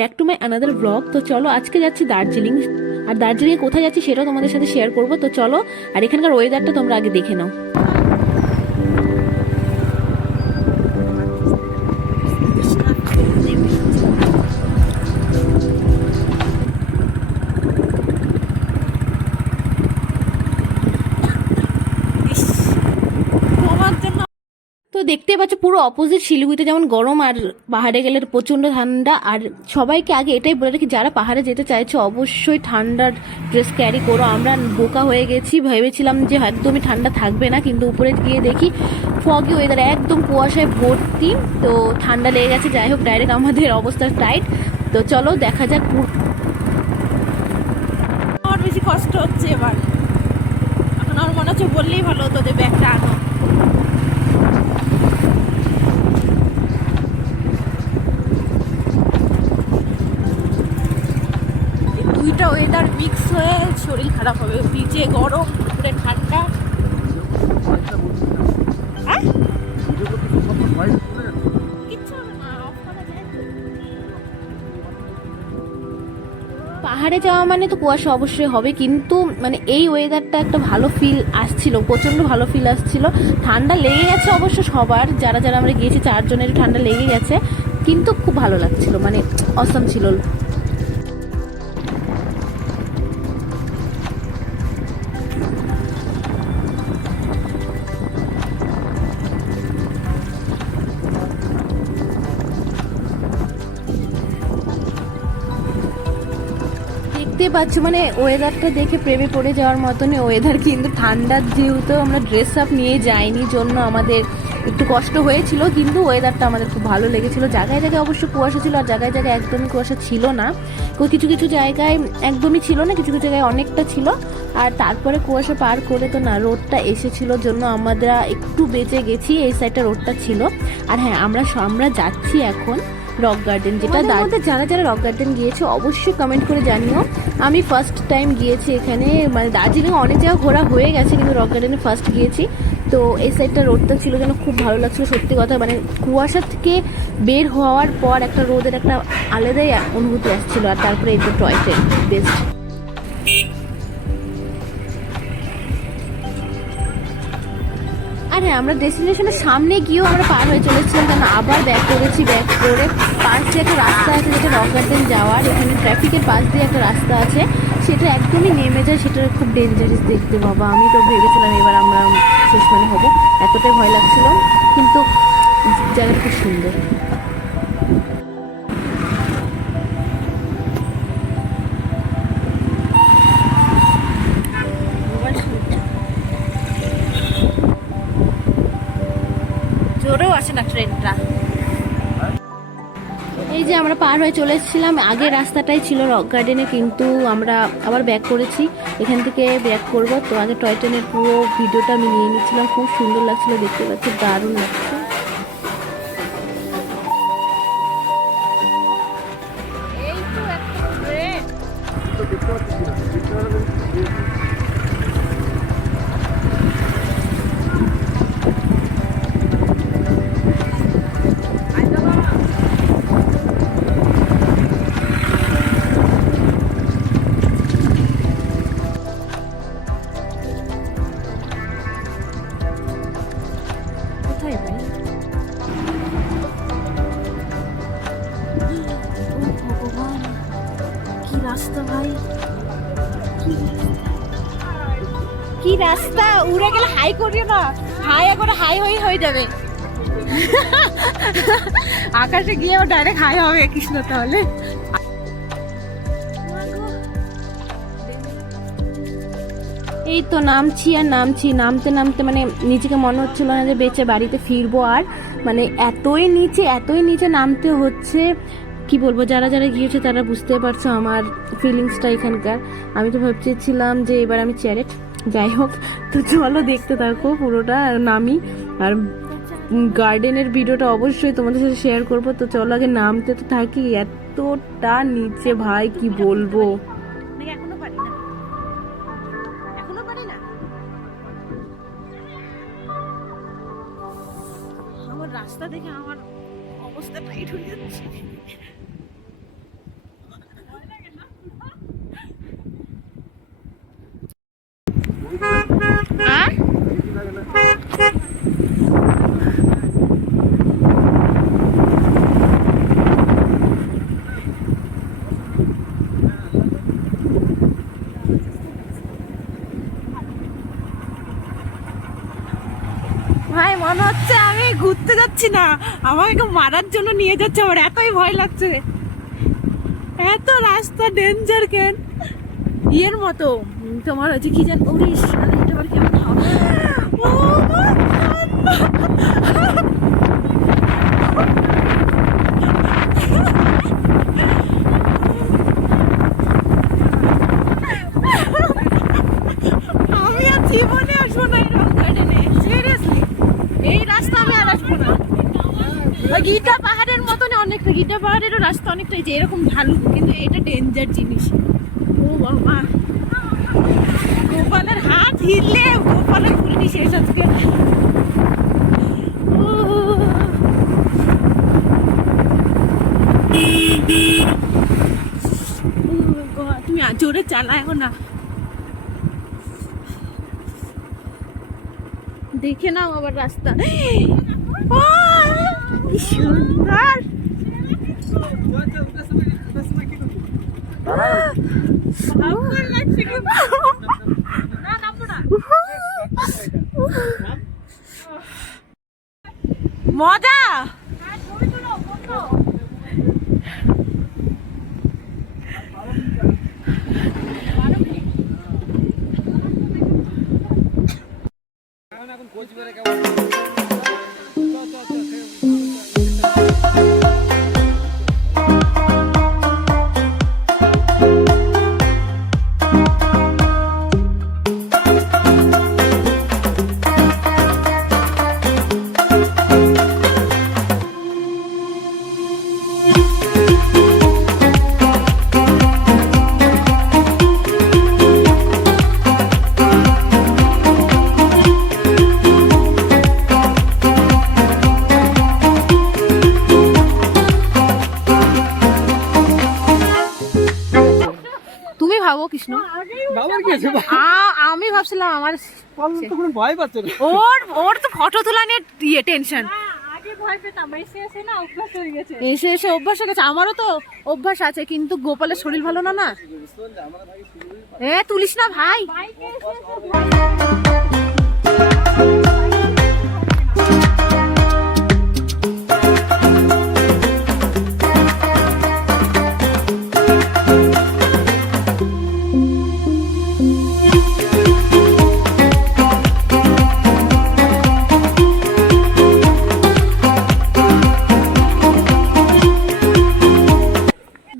Back to my another blog. তো চলো আজকে যাচ্ছি দার্জিলিং, আর দার্জিলিংয়ে কোথায় যাচ্ছি সেটাও তোমাদের সাথে শেয়ার করবো। তো চলো, আর এখানকার ওয়েদারটা তোমরা আগে দেখে নাও। তো দেখতে পাচ্ছ পুরো অপোজিট, শিলিগুড়িতে যেমন গরম আর পাহাড়ে গেলে প্রচন্ড ঠান্ডা। আর সবাইকে আগে এটাই বলে রাখি, যারা পাহাড়ে যেতে চাইছো অবশ্যই ঠান্ডার ড্রেস ক্যারি করো। আমরা বোকা হয়ে গেছি, ভেবেছিলাম যে একদমই ঠান্ডা থাকবে না, কিন্তু উপরে গিয়ে দেখি ফগি ওয়েদার, একদম কুয়াশায় ভর্তি। তো ঠান্ডা লেগে গেছে। যাই হোক, ডাইরেক্ট আমাদের অবস্থা টাইট। তো চলো দেখা যাক। আমার বেশি কষ্ট হচ্ছে এবার। এখন আমার মনে হচ্ছে বললেই ভালো হতো যে ব্যাগটা আনো। দুইটা ওয়েদার মিক্স হয়ে শরীর খারাপ হবে। নিচে গরম, উপরে ঠান্ডা। কিচ্ছু হবে না, অফ করা যায় তো। পাহাড়ে যাওয়া মানে তো কুয়াশা অবশ্যই হবে, কিন্তু মানে এই ওয়েদারটা একটা ভালো ফিল আসছিল, প্রচন্ড ভালো ফিল আসছিল। ঠান্ডা লেগে গেছে অবশ্য সবার, যারা যারা আমরা গিয়েছি 4 জনের ঠান্ডা লেগে গেছে, কিন্তু খুব ভালো লাগছিল, মানে অসম ছিল। দেখতে পাচ্ছ মানে ওয়েদারটা দেখে প্রেমে পড়ে যাওয়ার মতনই ওয়েদার, কিন্তু ঠান্ডার যেহেতু আমরা ড্রেস আপ নিয়ে যাইনি জন্য আমাদের একটু কষ্ট হয়েছিল, কিন্তু ওয়েদারটা আমাদের খুব ভালো লেগেছিল। জায়গায় জায়গায় অবশ্য কুয়াশা ছিল, আর জায়গায় জায়গায় একদমই কুয়াশা ছিল না। কিছু কিছু জায়গায় একদমই ছিল না, কিছু কিছু জায়গায় অনেকটা ছিল। আর তারপরে কুয়াশা পার করে তো না রোডটা এসেছিল, জন্য আমরা একটু বেঁচে গেছি, এই সাইডটা রোডটা ছিল। আর হ্যাঁ, আমরা যাচ্ছি এখন রক গার্ডেন, যেটা যারা যারা রক গার্ডেন গিয়েছে অবশ্যই কমেন্ট করে জানিও। আমি ফার্স্ট টাইম গিয়েছি এখানে, মানে দার্জিলিং অনেক জায়গা ঘোরা হয়ে গেছে, কিন্তু রক গার্ডেনে ফার্স্ট গিয়েছি। তো এই সাইডটা রোডটা ছিল যেন খুব ভালো লাগছিল, সত্যি কথা। মানে কুয়াশা থেকে বের হওয়ার পর একটা রোদের একটা আলাদাই অনুভূতি আসছিল। আর তারপরে এই তো টয় ট্রেন বেস্ট। আর হ্যাঁ, আমরা ডেস্টিনেশনের সামনে গিয়েও আমরা পার হয়ে চলেছিলাম, কারণ আবার ব্যাক করেছি। ব্যাক করে পাশ দিয়ে একটা রাস্তা আছে যেটা রক গার্ডেন যাওয়ার, এখানে ট্রাফিকের পাশ দিয়ে একটা রাস্তা আছে, সেটা একদমই নেমে যায়। সেটা খুব ডেঞ্জারাস দেখতে বাবা। আমি তো ভেবেছিলাম এবার আমরা শেষ মানে হবো, এতটাই ভয় লাগছিল, কিন্তু জায়গাটা খুব সুন্দর। জোরেও আসে না ট্রেনটা। এই যে আমরা পার হয়ে চলে এসেছিলাম, আগের রাস্তাটাই ছিল রক গার্ডেনে, কিন্তু আমরা আবার ব্যাক করেছি। এখান থেকে ব্যাক করব। তো আগে টয় ট্রেনের পুরো ভিডিওটা আমি নিয়ে নিচ্ছিলাম, খুব সুন্দর লাগছিল, দেখতে পাচ্ছি দারুণ লাগছে। এই তো একটা ট্রেন। কোথায় ভাই? ও ভগবান, কি রাস্তা ভাই, কি রাস্তা! উড়ে গেলে হাই করিও না, হাই একবার হাই হয়ে যাবে। আকাশে গিয়ে ডাইরেক্ট হাই হবে কৃষ্ণ তাহলে। এই তো নামছি আর নামছি, নামতে নামতে মানে নিজেকে মনে হচ্ছিল না যে বেঁচে বাড়িতে ফিরবো। আর মানে এতই নিচে নামতে হচ্ছে, কি বলবো, যারা যারা গিয়েছে তারা বুঝতে পারছো আমার ফিলিংসটা এখানকার। আমি তো ভাবছিলাম যে এবার আমি চ্যারেট, যাই হোক। তো চলো দেখতে থাকো পুরোটা নামি, আর গার্ডেনের ভিডিওটা অবশ্যই তোমাদের সাথে শেয়ার করবো। তো চলো আগে নামতে তো থাকি, এতটা নিচে ভাই কি বলবো। এখনো পারি না, এখনো পারি না। আমার রাস্তা দেখে আমার অবস্থা টাইট হয়ে যাচ্ছে। হ্যাঁ ভাই মনে হচ্ছে আমি ঘুরতে যাচ্ছি না, আমাকে মারার জন্য নিয়ে যাচ্ছে। আমার এতই ভয় লাগছে, এত রাস্তা ডেঞ্জার কেন ইয়ের মতো। তোমার হচ্ছে কি জান উড়িস এটা আবার কেমন হবে? ও আমি আর জীবনে আসবো না এই রক গার্ডেনে, সিরিয়াসলি এই রাস্তা আমি আর আসবো না। ওই গীতা পাহাড়ের মতন অনেকটা, গীতা পাহাড়েরও রাস্তা অনেকটা যে এরকম ঢালু, কিন্তু এটা ডেঞ্জার জিনিস। ও বাবা, গোপালের হাত হিললে গোপালের উল্টি শেষ আজকে। তুমি জোরে চালাও না, দেখে নাও আবার রাস্তা। কি সুন্দর, মজা। তুমি ভাবো কৃষ্ণ, আমি ভাবছিলাম আমার ভয় পাচ্ছে না। ওর তো ফটো তোলা নিয়ে ইয়ে টেনশন। আগে ভয় পেতাম, এসে এসে না অভ্যাস হয়ে গেছে। এসে এসে অভ্যাস হয়ে গেছে, আমারও তো অভ্যাস আছে, কিন্তু গোপালের শরীর ভালো না। না তুলিস না ভাই। বাইকে এসে এসে ভয়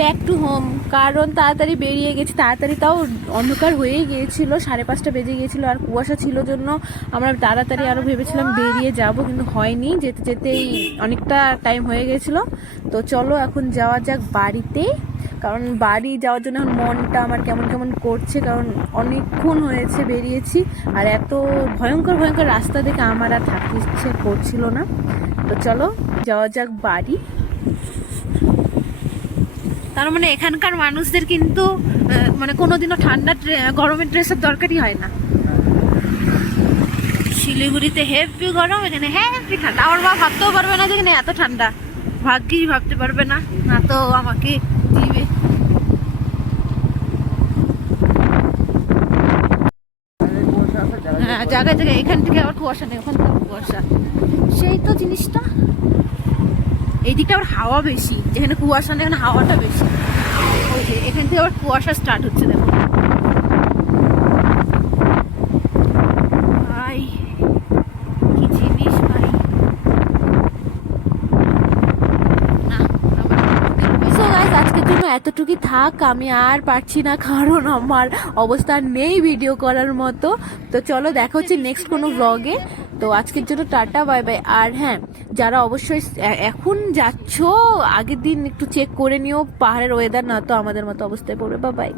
ব্যাক টু হোম, কারণ তাড়াতাড়ি বেরিয়ে গেছি, তাড়াতাড়ি তাও অন্ধকার হয়ে গিয়েছিল, 5:30 বেজে গিয়েছিল, আর কুয়াশা ছিল জন্য আমরা তাড়াতাড়ি আরও ভেবেছিলাম বেরিয়ে যাব, কিন্তু হয়নি, যেতে যেতেই অনেকটা টাইম হয়ে গেছিলো। তো চলো এখন যাওয়া যাক বাড়িতে, কারণ বাড়ি যাওয়ার জন্য এখন মনটা আমার কেমন কেমন করছে, কারণ অনেকক্ষণ হয়েছে বেরিয়েছি, আর এত ভয়ঙ্কর ভয়ঙ্কর রাস্তা দেখে আমার আর থাকতে ইচ্ছে করছিল না। তো চলো যাওয়া যাক বাড়ি। তার মানে এখানকার মানুষদের কিন্তু মানে কোনোদিনও ঠান্ডা গরমের ড্রেসের দরকারই হয় না। শিলিগুড়িতে হেভি গরম, এখানে হেভি ঠান্ডা। আমার মা ভাবতেও পারবে না যে এখানে এত ঠান্ডা, ভাগ্যিস ভাবতে পারবে না, না তো আমাকে দিবে। হ্যাঁ জায়গায় জায়গায়, এখান থেকে আবার কুয়াশা নেই, ওখান থেকে কুয়াশা, সেই তো জিনিসটা। এই দিকটা আবার হাওয়া বেশি, যেখানে কুয়াশা নেই এখানে হাওয়াটা বেশি। ওই যে এখান থেকে আবার কুয়াশা স্টার্ট হচ্ছে, দেখো ভাই কি জিনিস ভাই। সো গাইস আজকের জন্য এতটুকুই থাক, আমি আর পারছি না, কারণ আমার অবস্থা নেই ভিডিও করার মতো। তো চলো দেখা হচ্ছে নেক্সট কোনো ব্লগে। তো আজকের জন্য টাটা, বাই বাই। আর হ্যাঁ, যারা অবশ্যই এখন যাচ্ছ আগের দিন একটু চেক করে নিও পাহাড়ের ওয়েদার, না তো আমাদের মতো অবস্থায় পড়বে। Bye bye.